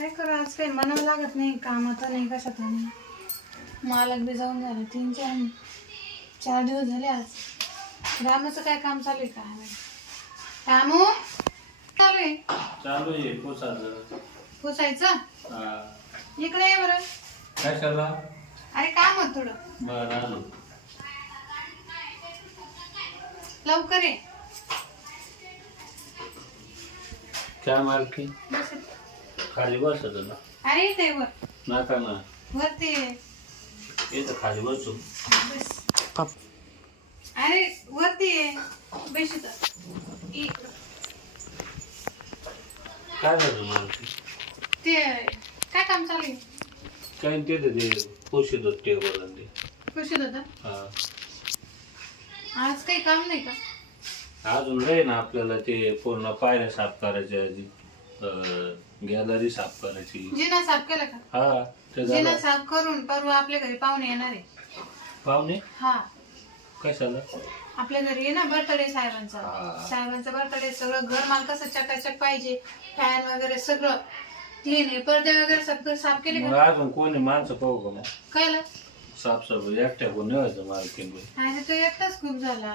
काय करू आज काही म्हणावं लागत नाही कामात नाही कशात नाही मालक बी जाऊन झालं 3-4 दिवस झाले आज रामाचं काय काम चालू आहे काय माहिती रामू चालू आहे पुसायचं इकडे ये बरं कशाला अरे काम होत थोडं बरं आलो लवकर ये काय मालकी बस खाली बसत ना अरे इथे वर नका ना वरती इथं खाली बसू बस अरे वरती ये बेशीत काय झालं मालकी ते काय काम चालू आहे काय ते पोषित होत टेबल आणि ते खुशीत होता हा आज काही काम नाही का अजून रे ना आपल्याला ते पूर्ण पायऱ्या साफ करायच्या गॅलरी साफ करायची जिना साफ केला का हा ते जिना झालं साफ करून परवा आपल्या घरी पाहुणे येणार आहे पाहुणे हा कशाला आपल्या घरी आहे ना बर्थडे साहेबांचा हा. साहेबांचा बर्थडे सगळं घर माल कसं चकाचक पाहिजे फॅन वगैरे सगळं क्लीन आहे पडदे वगैरे सगळं साफ केले मग का अजून कोणी माणसं पाहू का मग कळलं साफसफाई एकट्या कोण व्हायचं मालकीन आणि तो एकटाच खूप झाला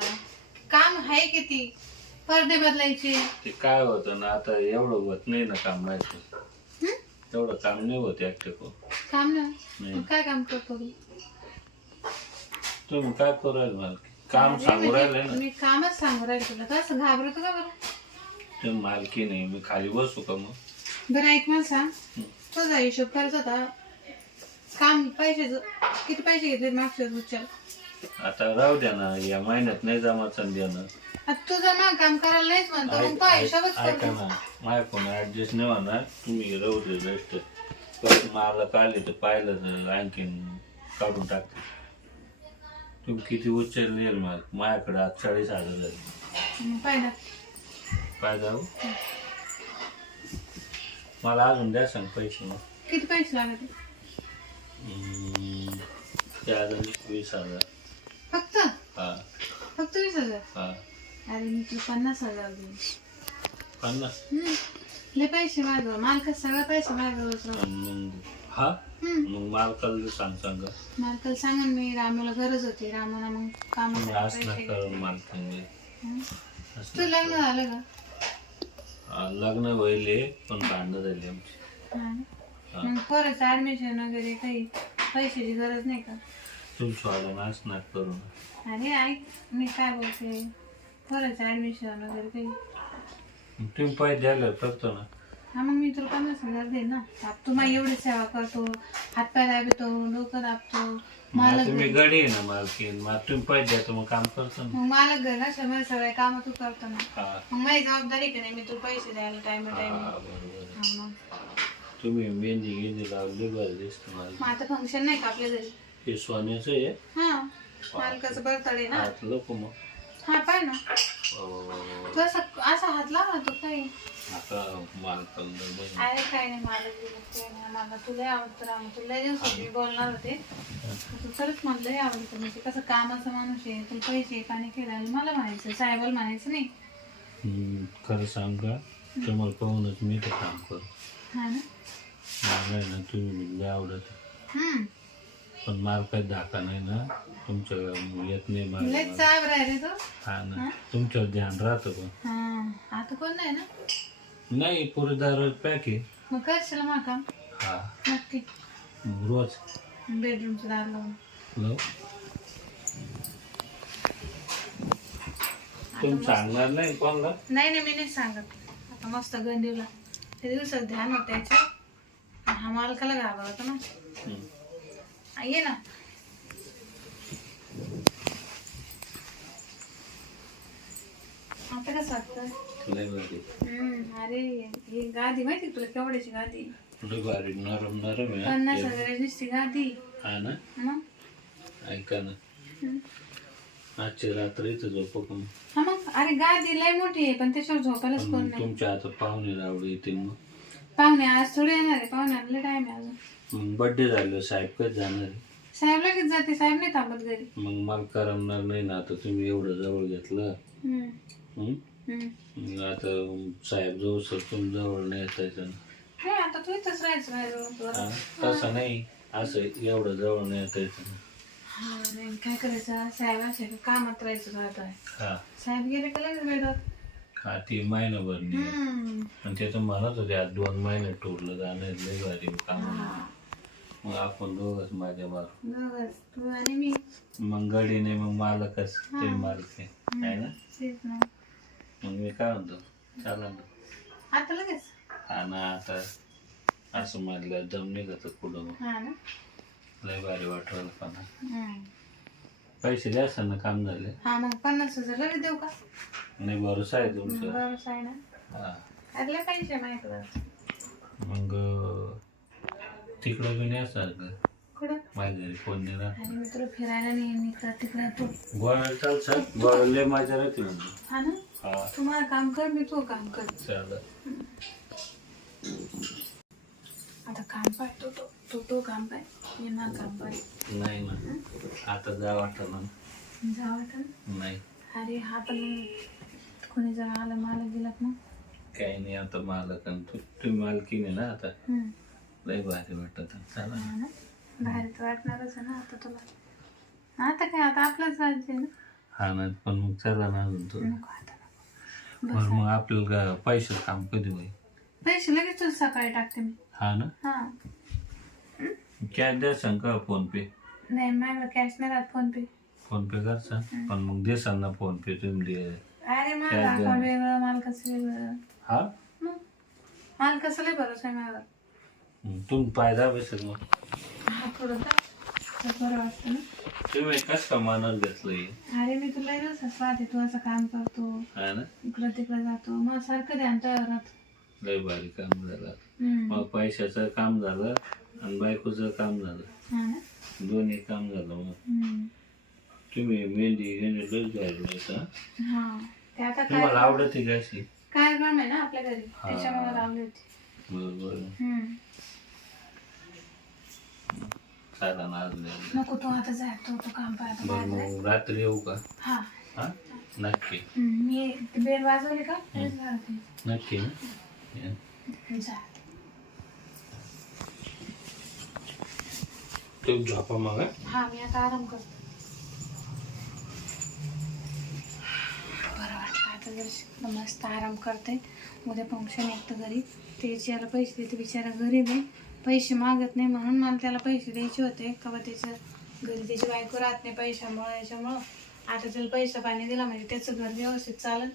काम आहे किती पडदे बदलायचे ते काय होतं ना आता एवढं होत नाही ना काम माहिती हं? एवढं काम नाही होत एकट्या कोण काम ना नाही. मग काय काम करतो तू? तुम्ही काय करू राहिले मालकी काम अरे सांगू म्हणजे राहिले ना मी कामच सांगू राहिले तुला कसं घाबरतो का बरं तुम्ही मालकी नाही मी खाली बसू का मग बरं ऐक मला सांग हं. तुझा हिशोब करायचा होता काम पैसे किती पैसे घेतले मागच्या उच्चार आता राहू द्या ना या महिन्यात नाही जमाचं देणं आता तुझं ना काम करायला नाहीच म्हणतो मग तो हिशोबच ऐका करतो ना माझ्या कोण ऍडजस्ट नाही होणार तुम्ही राहू दे रेस्ट परत मालक आले तर पाहिलं तर आणखीन काढून टाकते तुम्ही किती उच्चार येईल मग माझ्याकडे आज 40,000 झाले मग पाहिलं काय जाऊ मला अजून द्या सांग पैसे मग किती पैसे लागते ते अजून 20,000 फक्त हा 20,000 हा अरे मी तुला 50,000 देईन 50 लय पैसे मागव मालकात सगळे पैसे मागव आणि मग हा मग मालकाला सांग मालकाला सांगा मी रामूला गरज होती रामूला मग तुम्ही कामाला असं पैसे करून मालकांनी तू लग्न झालं का लग्न व्हायले पण भांडणं झाली आमची हा ना? हा. मग परत ऍडमिशन वगैरे काही पैशाची गरज नाही का तुमचं वाढून असणार करून अरे ऐक मी काय बोलते परत ऍडमिशन वगैरे काही तुम्ही पैसे द्यायला करतो ना हा मग मी तुला 50,000 देईन ना तू माझी एवढी सेवा करतो हातपाय दाबतो डोकं दाबतो मला तुम्ही गडी आहे ना मालकीन मग तुम्ही पैसे द्यायचं मग काम करतो ना मग मला घर असल्यामुळे सगळे काम तू करतो ना हा मग माझी जबाबदारी की नाही मी तुला पैसे द्यायला टाइम हा, टाइम बरोबर मग तुम्ही मेहंदी गिंदी लावली बरं दिसतं मला मग आता फंक्शन नाही का आपल्या घरी हे सोन्याचं आहे हा मालकाचं बर्थडे ना हात लोक मग हा पाय ना तू असा हात लावा तो काही आता मालकाला अरे काय नाही मला काही नाही मला तुला आवडतं राम तुला दिवसात मी बोलणार होते तू खरंच मला लय आवडतं म्हणजे कसं कामाचा माणूस आहे तुला पैसे पाणी केलं मला म्हणायचं साहेबाला म्हणायचं नाही खरं सांग का तुम्हाला पाहूनच मी ते काम करू हा ना मला आहे ना तुम्ही लय आवडत पण माल काही धाका नाही ना तुमच्या येत नाही मला लय चाब रे तो हा ना तुमच्यावर ध्यान राहतं पण हा आता कोण नाही ना नाही पुरे दररोज पॅक आहे मग करशील मग काम हा नक्की रोज बेडरूमचं दार लावून लो तुम्ही सांगणार नाही कोणाला नाही नाही मी नाही सांगत आता मस्त गंडीवला त्या दिवसात ध्यान होतं त्याच्या हा मालकाला घाबरतो ना ये ना आता कसं वाटतं लय भारी अरे ही गादी माहिती तुला केवढ्याची गादी लय भारी नरम नरम आहे 50,000 नुसती गादी हा ना मग ऐका ना आजची रात्र इथं झोपू का मग? हा मग अरे गादी लय मोठी आहे पण त्याच्यावर झोपायलाच कोण पण नाही तुमच्या आता पाहुणे रावडे येतील मग पाहुणे आज थोडे येणार आहे पाहुणे आणले टाइम आहे अजून मग बर्थडे झालं साहेब कधी जाणार आहे? साहेब लगेच जाते साहेब नाही थांबत घरी मग मला करमणार नाही ना आता तुम्ही एवढं जवळ घेतलं मग आता साहेब जवळ सर तुम जवळ नाही येतायचं ना आता आता तू इथंच राहायचं बाहेर. हा, तसं नाही, असं एवढं जवळ नाही येता येत. हा नाही काय करायचं, साहेब असे का कामात राहायचं राहत आहे. हा साहेब गेले का लगेच भेटत. हा, ती महिनाभर नाही. आणि ते तर म्हणत होते आज 2 महिने टूरला जाणार लय भारी काम. मग आपण दोघच माझ्या मारू. दोघंच, तू आणि मी. मग गडी नाही, मग मालकच ते मालक आहे ना. तेच ना. मग मी काय म्हणतो, चालेल ना. आता लगेच. हा ना, आता असं म्हणलं दम निघत पुढं. हा ना. लय भारी वाटलं पण. हम्म. पैसे द्या ना, काम झाले. हा मग 50,000 लगेच देऊ का? नाही, भरोसा आहे तुमचं. बरोबर आहे ना. हा, अगले पैसे माझ्याकडं. मग तिकडं बी नाही सारखं कुठं? माझ्या घरी फोन नाही ना. आणि मी तुला फिरायला नाही इकडं तिकडं तू. गोव्याला चालतं, गोव्याला लय मजा राहते म्हणजे. हा ना. हा तू मला काम कर, मी तू काम कर. चालेल. आता काम पाय तो काम पाय, मी ना काम पाय. नाही ना, आता जा वाटतं ना. जावं का? नाही अरे हा पण कोणी जर आलं मालक गेलात मग. काही नाही, आता मालक तुम्ही मालकी नाही ना आता. हम्म. लय भारी वाटत. चला हा ना. बाहेर तर वाटणारच आहे ना आता तुला. आता काय, आता आपलंच राज्य आहे ना. हा ना, पण मग चला ना अजून तो. नको आता नको. बरं मग आपल्याला पैसे काम कधी होईल? पैसे लगेच तुला सकाळी टाकते मी. हा ना. हा. कॅश द्या सांग का फोन पे? नाही माझ्याकडे कॅश नाही राहत, फोन पे. फोन पे करसा, पण मग देसाल ना फोन पे तुम्ही दे. अरे माझं अकाउंट वेगळं, मालकाचं वेगळं. हा, मग मालकाचं लय भरोसा आहे माझ्यावर. तुम्ही पायदा बसेल मग. हा थोडं तर बरं वाटतं ना. तुम्ही कसं का मानत घेतलंय? अरे मी तुला दिवसाच पाहते, तू असं काम करतो, हा ना. इकडं तिकडं जातो, मग सारखं ध्यान तुझ्यावर राहतं. लय भारी काम झालं. हम्म. मग पैशाचं काम झालं आणि बायकोचं काम झालं. हा ना. दोन्ही काम झालं. मग हम्म. तुम्ही मेहंदी घेणे लय जायला. हा ते आता काय तुम्हाला आवडते का अशी? काय काम आहे ना आपल्या घरी, त्याच्यामुळे लावली होती. बरोबर. हम्म. चालेल ना, आज नको तू आता जाय, तो काम पाहतो बरं बाहेर. मग रात्री येऊ का? हा. हा नक्की. मी बेल वाजवली का लगेच घालते. नक्की ना. जा. तुम्ही झोपा मग. हा मी आता आराम करतो. बरं वाटलं आता जर मस्त आराम करते. उद्या फंक्शन एकतं घरी, त्याची याला पैसे देते, बिचारा गरीब आहे, पैसे मागत नाही म्हणून मला त्याला पैसे द्यायचे होते. का बा त्याचं घरी त्याची बायको राहत नाही पैशामुळं, याच्यामुळं आता त्याला पैसा पाणी दिला म्हणजे त्याचं घर व्यवस्थित चालेल.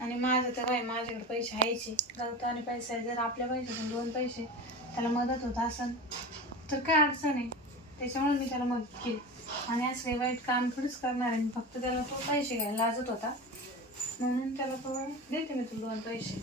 आणि माझं तर काय, माझ्याकडे पैसे यायचे जाऊतो आणि पैसा जर आपल्या पैशातून 2 पैसे त्याला मदत होत असेल तर काय अडचण आहे. त्याच्यामुळे मी त्याला मदत केली. आणि असं काही वाईट काम थोडीच करणार आहे मी, फक्त त्याला तो पैसे घ्यायला लाजत होता म्हणून त्याला तो देते मी तुला 2 पैसे.